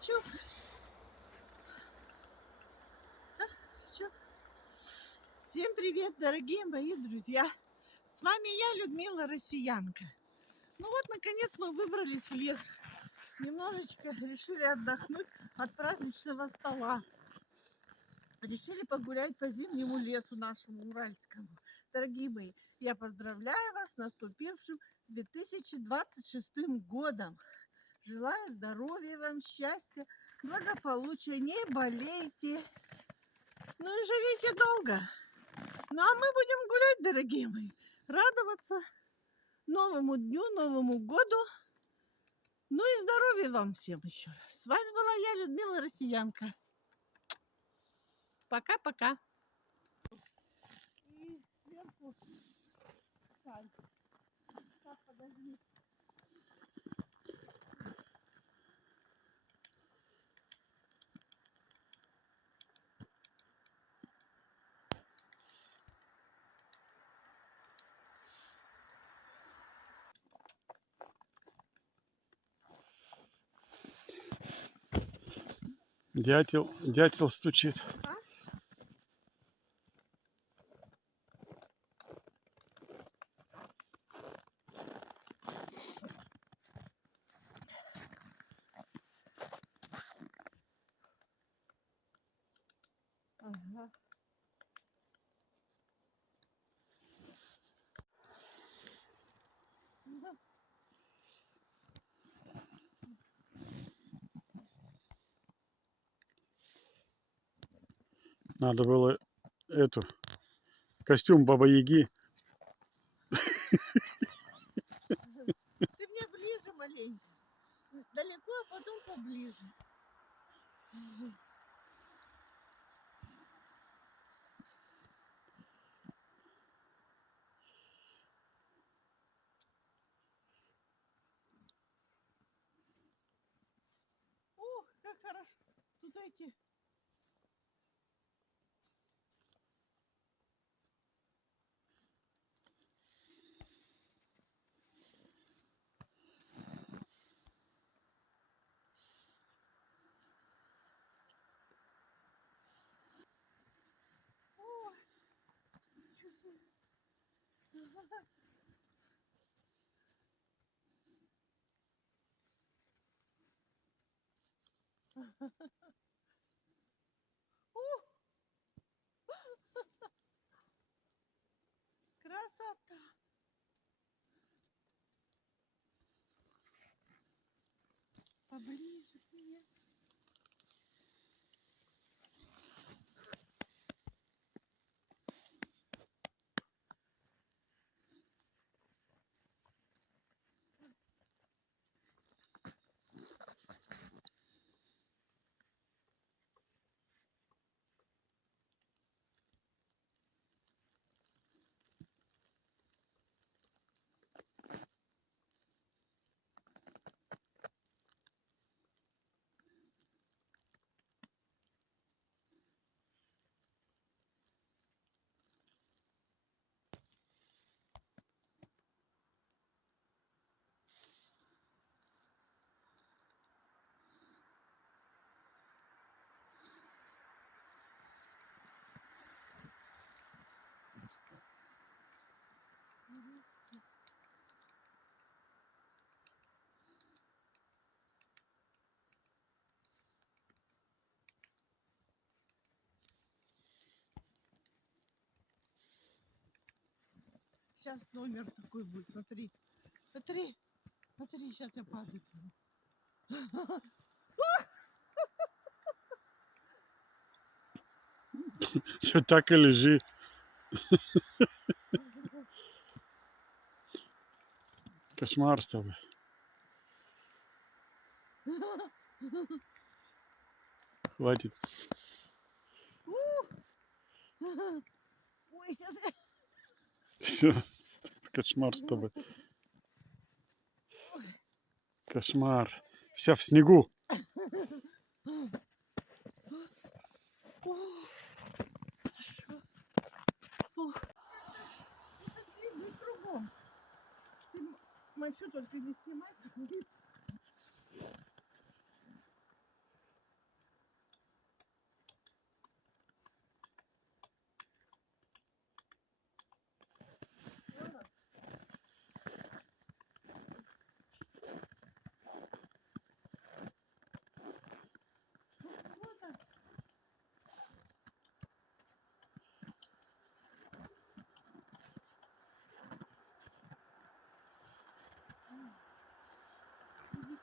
Сучок. Сучок. Всем привет, дорогие мои друзья. С вами я, Людмила Россиянка. Ну вот, наконец мы выбрались в лес. Немножечко решили отдохнуть от праздничного стола. Решили погулять по зимнему лесу нашему уральскому. Дорогие мои, я поздравляю вас с наступившим 2026 годом. Желаю здоровья вам, счастья, благополучия, не болейте. Ну и живите долго. Ну а мы будем гулять, дорогие мои, радоваться новому дню, Новому году. Ну и здоровья вам всем еще раз. С вами была я, Людмила Россиянка. Пока-пока. И сверху шаль. Так, подожди. Дятел стучит. Ага. Надо было костюм Бабы-Яги. Ты мне ближе маленько. Далеко, а потом поближе. Ух, как хорошо. Тут эти... Ой, чувствую. Ух, красота. Поближе к мне. Сейчас номер такой будет, смотри. Смотри, смотри, сейчас я падать буду. Все так и лежи. Кошмар с тобой. Хватит. Ой, сейчас... Все. Кошмар с тобой. Кошмар. Вся в снегу. Следы кругом. Ты мочу только не снимай.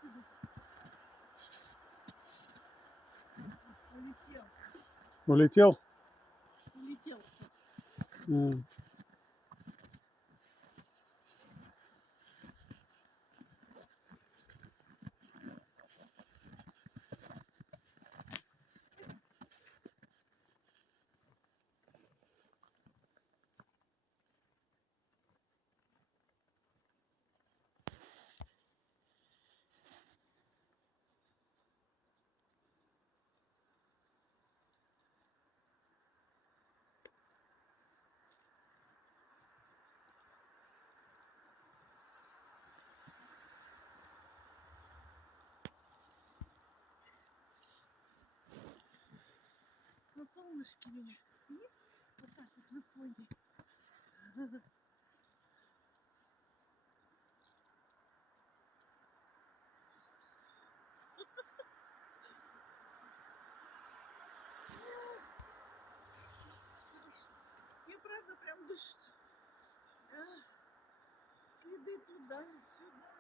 сюда. Улетел. Улетел? Улетел. М. На солнышке меня. И вот так вот на фоне. Мне правда прям дышит. Да. Следы туда, сюда.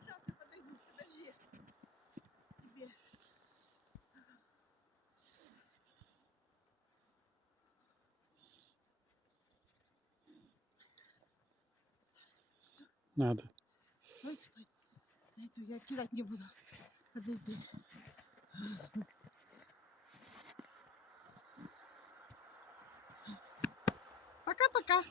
Сейчас я подойду, подожди. Тебе. Надо. Стой, стой. Подойду, я кидать не буду. Подойди. Пока-пока.